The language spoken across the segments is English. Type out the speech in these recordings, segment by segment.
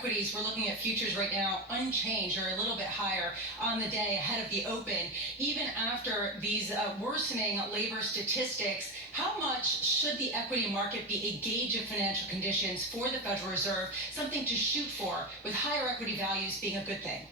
Equities, we're looking at futures right now unchanged or a little bit higher on the day ahead of the open. Even after these worsening labor statistics, how much should the equity market be a gauge of financial conditions for the Federal Reserve, something to shoot for, with higher equity values being a good thing?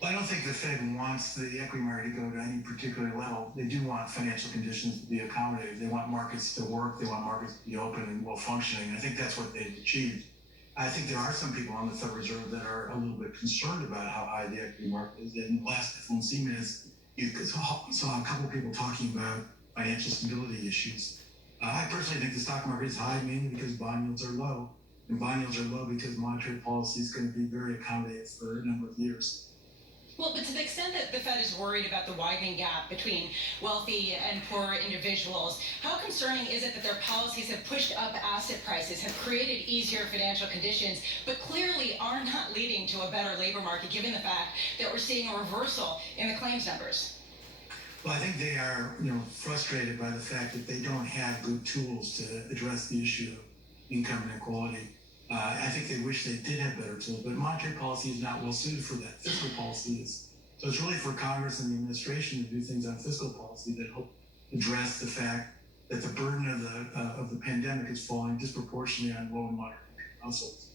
Well, I don't think the Fed wants the equity market to go to any particular level. They do want financial conditions to be accommodated. They want markets to work. They want markets to be open and well functioning. And I think that's what they've achieved. I think there are some people on the Federal Reserve that are a little bit concerned about how high the equity market is. In the last FOMC minutes, you saw a couple of people talking about financial stability issues. I personally think the stock market is high mainly because bond yields are low. And bond yields are low because monetary policy is going to be very accommodative for a number of years. Well, but to the extent that the Fed is worried about the widening gap between wealthy and poor individuals, how concerning is it that their policies have pushed up asset prices, have created easier financial conditions, but clearly are not leading to a better labor market, given the fact that we're seeing a reversal in the claims numbers? Well, I think they are, frustrated by the fact that they don't have good tools to address the issue of income inequality. I think they wish they did have better tools, but monetary policy is not well suited for that. Fiscal policy is. So it's really for Congress and the administration to do things on fiscal policy that help address the fact that the burden of the pandemic is falling disproportionately on low and moderate households.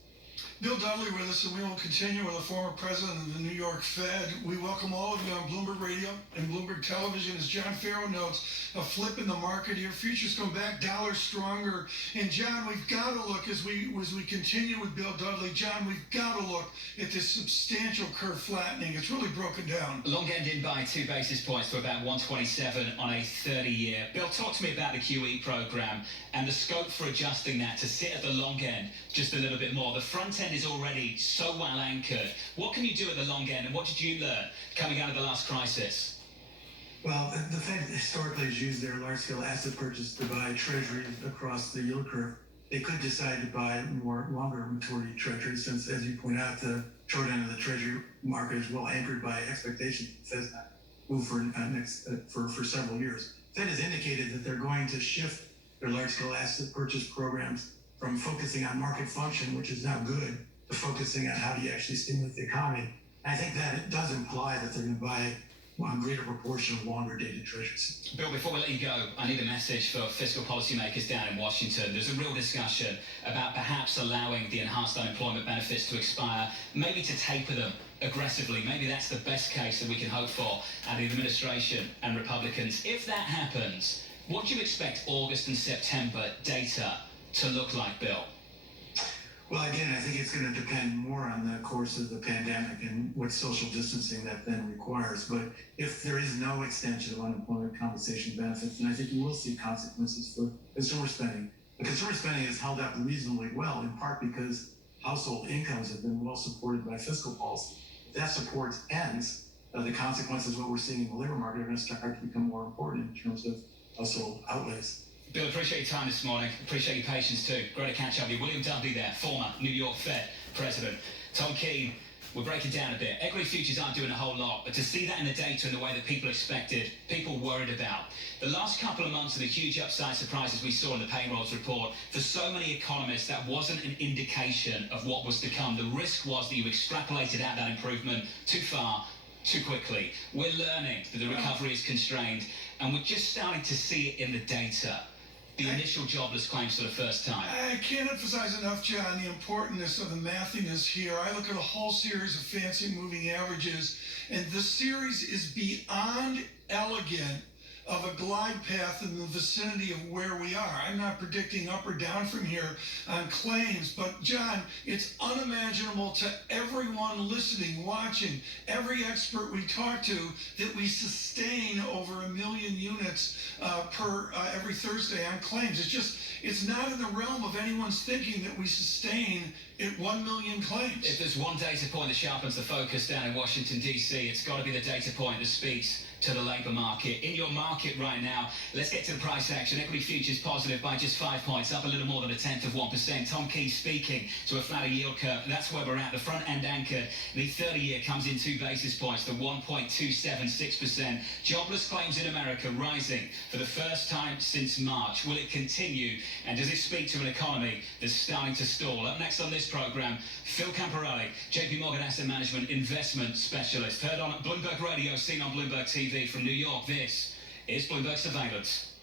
Bill Dudley with us, and we will continue with the former president of the New York Fed. We welcome all of you on Bloomberg Radio and Bloomberg Television. As John Farrow notes, a flip in the market here. Futures come back, dollar stronger. And John, we've got to look as we continue with Bill Dudley. John, we've got to look at this substantial curve flattening. It's really broken down. Long end in by 2 basis points to about 127 on a 30-year. Bill, talk to me about the QE program and the scope for adjusting that to sit at the long end just a little bit more. The front end is already so well anchored. What can you do at the long end, and what did you learn coming out of the last crisis? Well, the Fed historically has used their large-scale asset purchase to buy treasuries across the yield curve. They could decide to buy more longer maturity treasuries, since, as you point out, the short end of the treasury market is well anchored by expectations. The Fed's not move for several years. The Fed has indicated that they're going to shift their large-scale asset purchase programs from focusing on market function, which is now good, to focusing on how do you actually stimulate the economy. And I think that it does imply that they're going to buy a greater proportion of longer-dated treasuries. Bill, before we let you go, I need a message for fiscal policymakers down in Washington. There's a real discussion about perhaps allowing the enhanced unemployment benefits to expire, maybe to taper them aggressively. Maybe that's the best case that we can hope for out of the administration and Republicans. If that happens, what do you expect August and September data to look like, Bill? Well, again, I think it's going to depend more on the course of the pandemic and what social distancing that then requires. But if there is no extension of unemployment compensation benefits, then I think you will see consequences for consumer spending. The consumer spending has held up reasonably well, in part because household incomes have been well supported by fiscal policy. If that support ends, the consequences, what we're seeing in the labor market, are going to start to become more important in terms of household outlays. Bill, appreciate your time this morning. Appreciate your patience too. Great to catch up with you. William Dudley there, former New York Fed president. Tom Keene, we're breaking down a bit. Equity futures aren't doing a whole lot, but to see that in the data in the way that people expected, people worried about. The last couple of months of the huge upside surprises we saw in the payrolls report, for so many economists, that wasn't an indication of what was to come. The risk was that you extrapolated out that improvement too far, too quickly. We're learning that the recovery is constrained, and we're just starting to see it in the data. The initial jobless claims for the first time. I can't emphasize enough, John, the importance of the mathiness here. I look at a whole series of fancy moving averages, and the series is beyond elegant of a glide path in the vicinity of where we are. I'm not predicting up or down from here on claims, but John, it's unimaginable to everyone listening, watching, every expert we talk to, that we sustain over 1 million units per every Thursday on claims. It's not in the realm of anyone's thinking that we sustain at 1 million claims. If there's one data point that sharpens the focus down in Washington, D.C., it's got to be the data point that speaks to the labour market. In your market right now, let's get to the price action. Equity futures positive by just 5 points, up a little more than 1/10%. Tom Keene speaking to a flatter yield curve. That's where we're at. The front end anchored. The 30-year comes in 2 basis points to 1.276%. Jobless claims in America rising for the first time since March. Will it continue? And does it speak to an economy that's starting to stall? Up next on this this program, Phil Camporelli, JP Morgan Asset Management Investment Specialist. Heard on Bloomberg Radio, seen on Bloomberg TV from New York. This is Bloomberg Surveillance.